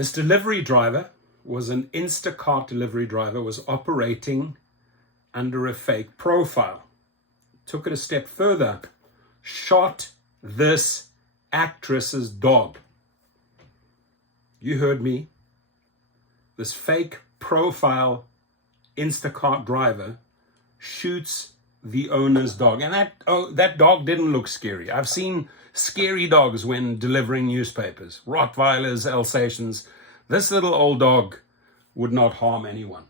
This delivery driver was an Instacart delivery driver, was operating under a fake profile. Took it a step further, shot this actress's dog. You heard me. This fake profile Instacart driver shoots the owner's dog. And that dog didn't look scary. I've seen scary dogs when delivering newspapers. Rottweilers, Alsatians. This little old dog would not harm anyone.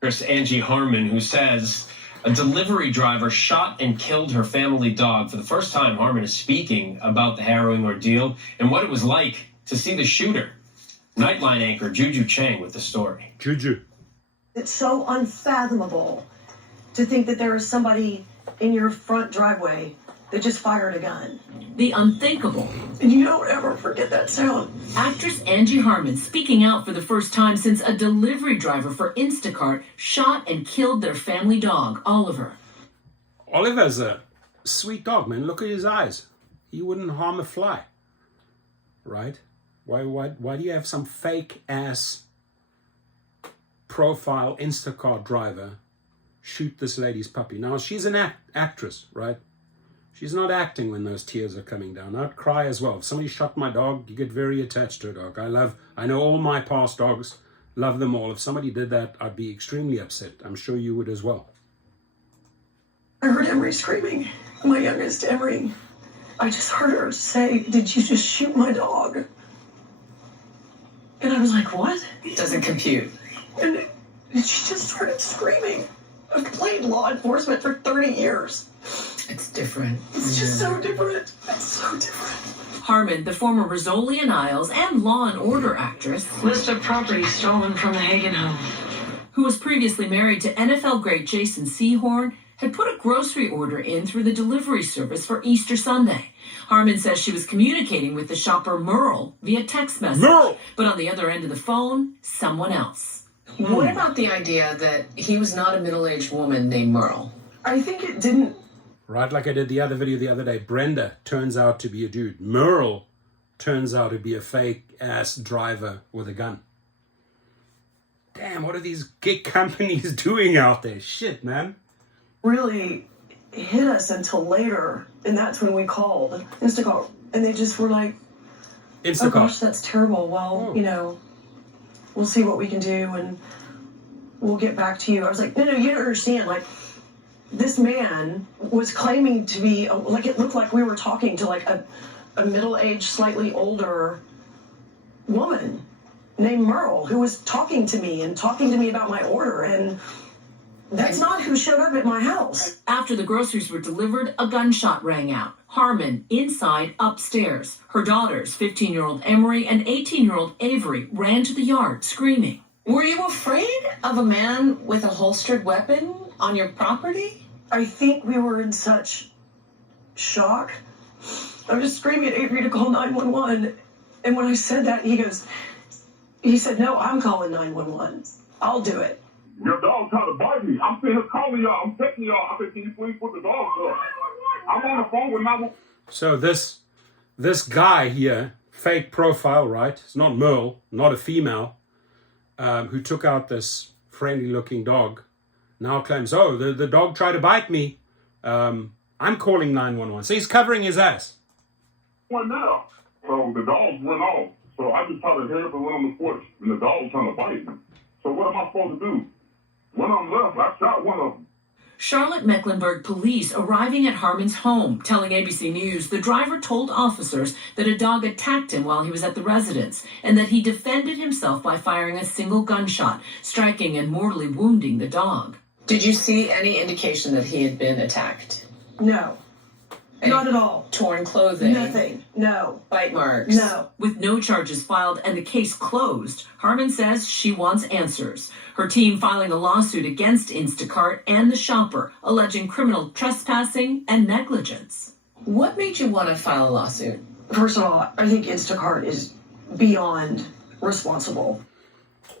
There's Angie Harmon, who says a delivery driver shot and killed her family dog. For the first time, Harmon is speaking about the harrowing ordeal and what it was like to see the shooter. Nightline anchor Juju Chang with the story. Juju. It's so unfathomable to think that there is somebody in your front driveway that just fired a gun. The unthinkable. And you don't ever forget that sound. Actress Angie Harmon speaking out for the first time since a delivery driver for Instacart shot and killed their family dog, Oliver. Oliver's a sweet dog, man. Look at his eyes. He wouldn't harm a fly. Right? Why do you have some fake ass profile Instacart driver shoot this lady's puppy? Now, she's an actress, right? She's not acting when those tears are coming down. I'd cry as well. If somebody shot my dog, you get very attached to a dog. I know all my past dogs, love them all. If somebody did that, I'd be extremely upset. I'm sure you would as well. I heard Emery screaming, my youngest Emery. I just heard her say, "Did you just shoot my dog?" And I was like, what? It doesn't compute. And she just started screaming. I've played law enforcement for 30 years. It's different. It's just so different. It's so different. Harmon, the former Rizzoli and Isles and Law and Order actress, List of property stolen from the Hagen home. who was previously married to NFL great Jason Sehorn, had put a grocery order in through the delivery service for Easter Sunday. Harmon says she was communicating with the shopper Merle via text message. Merle! But on the other end of the phone, someone else. What about the idea that he was not a middle-aged woman named Merle? I think it didn't. Right, like I did the other video the other day. Brenda turns out to be a dude. Merle turns out to be a fake ass driver with a gun. Damn, what are these gig companies doing out there? Shit, man. Really hit us until later, and that's when we called Instacart, and they just were like, Instacart. "Oh gosh, that's terrible. Well, we'll see what we can do, and we'll get back to you." I was like, "No, you don't understand. Like, this man was claiming to be like it looked like we were talking to like a middle-aged, slightly older woman named Merle who was talking to me about my order, and that's not who showed up at my house." After the groceries were delivered, a gunshot rang out. Harmon inside upstairs. Her daughters, 15-year-old Emery and 18-year-old Avery, ran to the yard screaming. Were you afraid of a man with a holstered weapon on your property? I think we were in such shock. I was just screaming at Avery to call 911. And when I said that, he said, "No, I'm calling 911. I'll do it." Your dog tried to bite me. I'm sitting here calling y'all. I'm texting y'all. I said, "Can you please put the dog up?" I'm on the phone with 911. So this guy here, fake profile, right? It's not Merle, not a female, who took out this friendly-looking dog, now claims, "Oh, the dog tried to bite me. I'm calling 911." So he's covering his ass. One now. So the dog went off. So I just tried to hurry up and run on the porch, and the dog was trying to bite me. So what am I supposed to do? One of them left. I shot one of them. Charlotte Mecklenburg police arriving at Harmon's home, telling ABC News the driver told officers that a dog attacked him while he was at the residence and that he defended himself by firing a single gunshot, striking and mortally wounding the dog. Did you see any indication that he had been attacked? No, not at all. Torn clothing? Nothing. No. Bite marks? No. With no charges filed and the case closed, Harmon says she wants answers. Her team filing a lawsuit against Instacart and the shopper, alleging criminal trespassing and negligence. What made you want to file a lawsuit? First of all, I think Instacart is beyond responsible.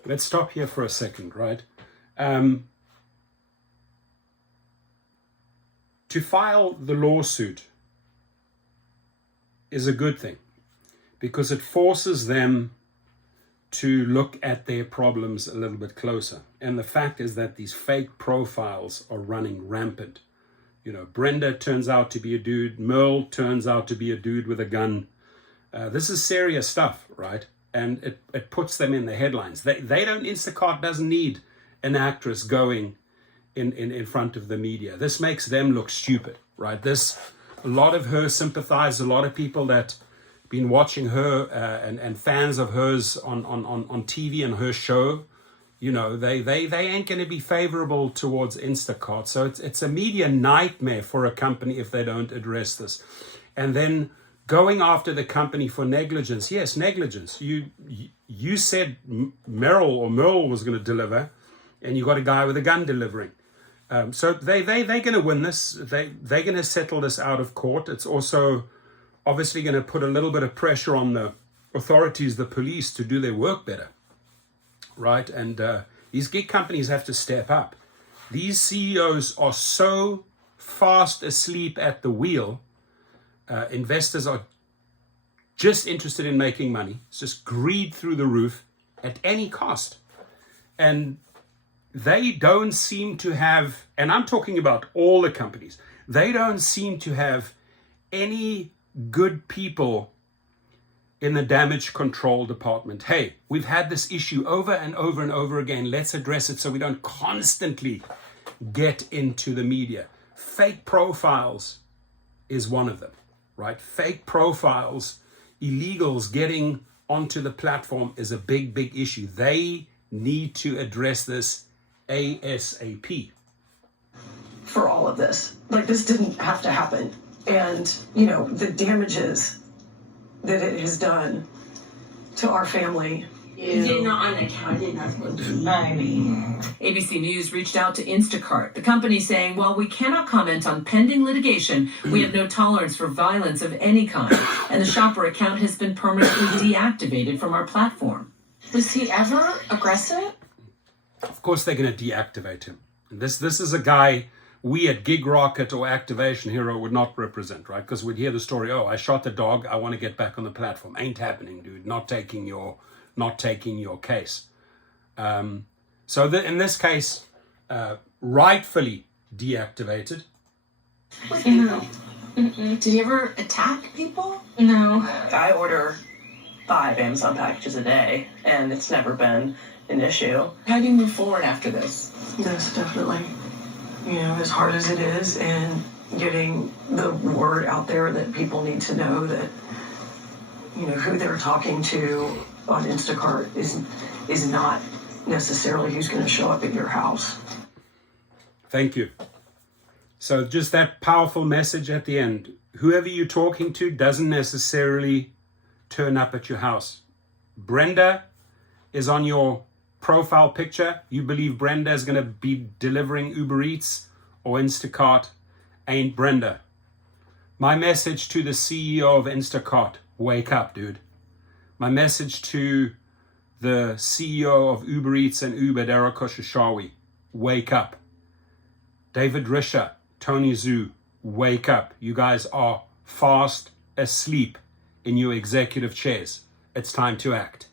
Let's stop here for a second, right? To file the lawsuit is a good thing because it forces them to look at their problems a little bit closer. And the fact is that these fake profiles are running rampant. You know, Brenda turns out to be a dude. Merle turns out to be a dude with a gun. This is serious stuff, right? And it puts them in the headlines. They don't, Instacart doesn't need an actress going in front of the media. This makes them look stupid, right? A lot of her sympathize, a lot of people that been watching her and fans of hers on TV and her show, you know, they ain't going to be favorable towards Instacart. So it's a media nightmare for a company if they don't address this. And then going after the company for negligence. Yes, negligence. You said Merle was going to deliver, and you got a guy with a gun delivering. So they're going to win this. They're going to settle this out of court. It's also obviously going to put a little bit of pressure on the authorities, the police, to do their work better, right? And these gig companies have to step up. These CEOs are so fast asleep at the wheel. Investors are just interested in making money. It's just greed through the roof at any cost. And they don't seem to have, and I'm talking about all the companies, they don't seem to have any good people in the damage control department. Hey, we've had this issue over and over and over again. Let's address it so we don't constantly get into the media. Fake profiles is one of them, right? Fake profiles, illegals getting onto the platform is a big, big issue. They need to address this ASAP. For all of this. Like, this didn't have to happen. And, you know, the damages that it has done to our family. ABC News reached out to Instacart, the company saying, while we cannot comment on pending litigation, we have no tolerance for violence of any kind, and the shopper account has been permanently deactivated from our platform. Was he ever aggressive? Of course they're going to deactivate him. This is a guy we at Gig Rocket or Activation Hero would not represent, right? Because we'd hear the story, oh, I shot the dog, I want to get back on the platform. Ain't happening, dude. Not taking your case. So in this case, rightfully deactivated. No. Did he ever attack people? No. I order 5 Amazon packages a day, and it's never been an issue. How do you move forward after this? Yes, definitely. You know, as hard as it is, and getting the word out there that people need to know that, you know, who they're talking to on Instacart is not necessarily who's going to show up at your house. Thank you. So just that powerful message at the end. Whoever you're talking to doesn't necessarily turn up at your house. Brenda is on your profile picture. You believe Brenda is going to be delivering Uber Eats or Instacart. Ain't Brenda. My message to the CEO of Instacart, wake up, dude. My message to the CEO of Uber Eats and Uber, Derek Khosrowshahi, wake up. David Risher, Tony Zhu, wake up. You guys are fast asleep in your executive chairs. It's time to act.